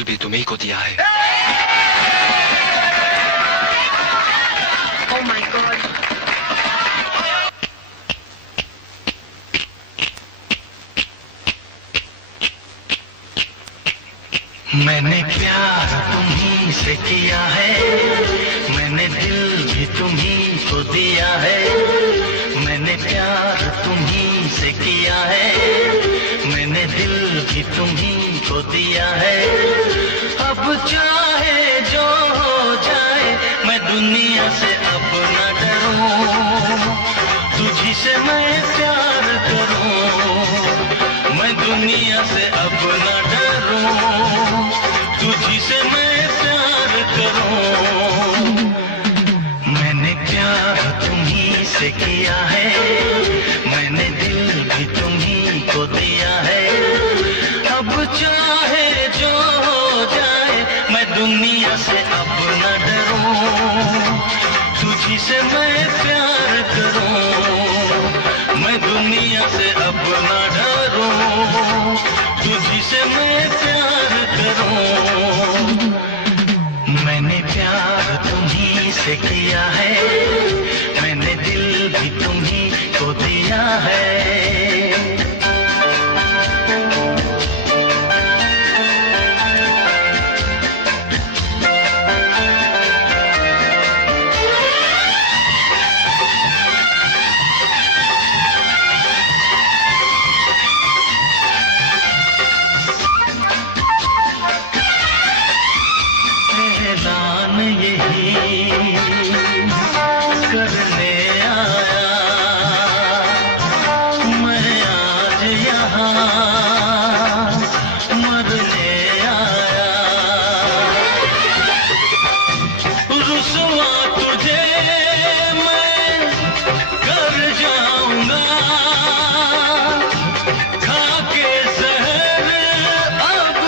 दिल भी तुम्ही को दिया है। Oh my God. मैंने प्यार तुम्ही से किया है, मैंने दिल भी तुम्ही को दिया है। मैंने प्यार तुम्ही से किया है, मैंने दिल भी तुम्ही को दिया है। अब चाहे जो हो जाए मैं दुनिया से अब न डरूं, तुझी से मैं प्यार करूं। मैं दुनिया से अब न डरूं, तुझी से मैं प्यार करूं। मैंने प्यार तुम्ही से किया है, मैंने दिल भी तुम्ही को दिया है। अब चाहे जो हो जाए मैं दुनिया से अब न डरूं, तुझी से मैं प्यार करूं। मैं दुनिया से अब न डरूं, तुझी से मैं प्यार करूं। मैंने प्यार तुम्ही से किया है, मैंने दिल भी तुम्ही को दिया है। करने आया मैं आज यहाँ, मरने आया। रुसवा तुझे मैं कर जाऊंगा, खा के जहर अब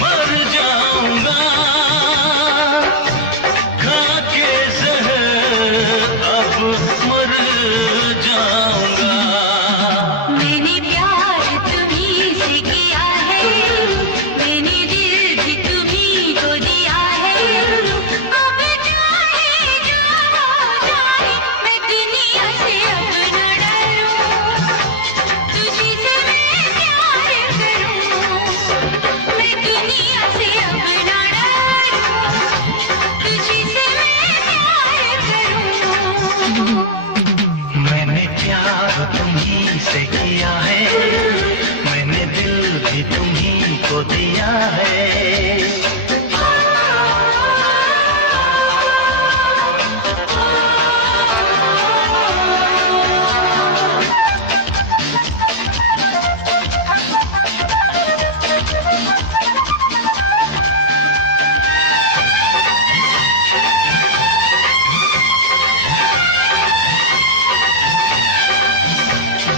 मर जाऊंगा। मर जाऊंगा। मैंने प्यार तुम्ही से किया है, मैंने दिल भी तुम्ही को दिया है। अब चाहे जो हो जाए मैं दुनिया से अब न डरूं, तुझी से मैं प्यार करूं। मैं दुनिया से अब न डरूं, तुझी से मैं प्यार करूं। मैंने प्यार तुम्ही से किया है, मैंने दिल भी तुम्ही को दिया है।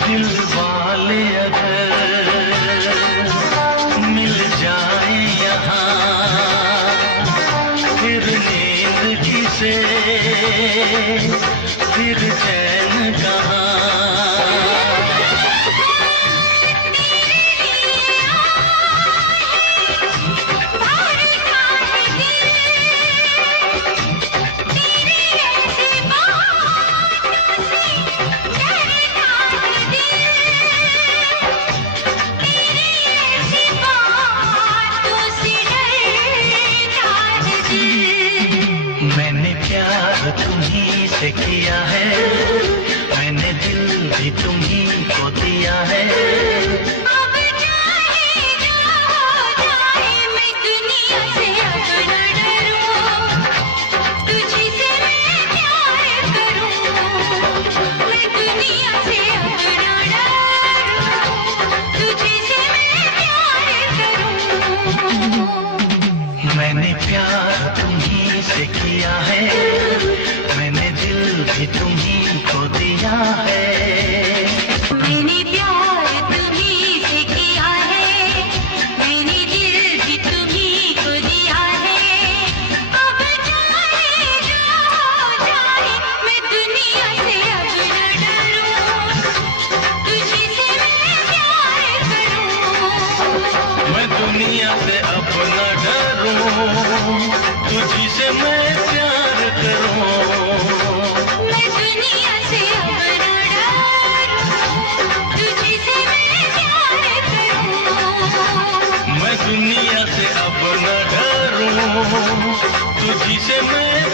दिल वाले अगर मिल जाए यहाँ, फिर नींद किसे, फिर चैन कहाँ। मैंने प्यार तुम्ही से किया है, मैंने दिल भी तुम्ही को दिया है। अब चाहे जो हो जाए मैं दुनिया से अब न डरूं, तुझी से मैं प्यार करूं। मैं दुनिया से अब न डरूं, तुझी से मैं प्यार करूं। मैंने प्यार तुम्ही से किया है, मैंने दिल भी तुम्ही को दिया है। मैंने प्यार तुम्ही से किया है, मैंने दिल भी तुम्ही को दिया है। अब चाहे जो हो जाए मैं दुनिया से अब न डरूं, तुझी से मैं प्यार करूं। मैं दुनिया से अब न डरूं, तुझी से मैं प्यार करूं। मैं दुनिया से अब न डरूं, तुझी से मैं प्यार करूं। मैं दुनिया से अब न डरूं, तुझी से मैं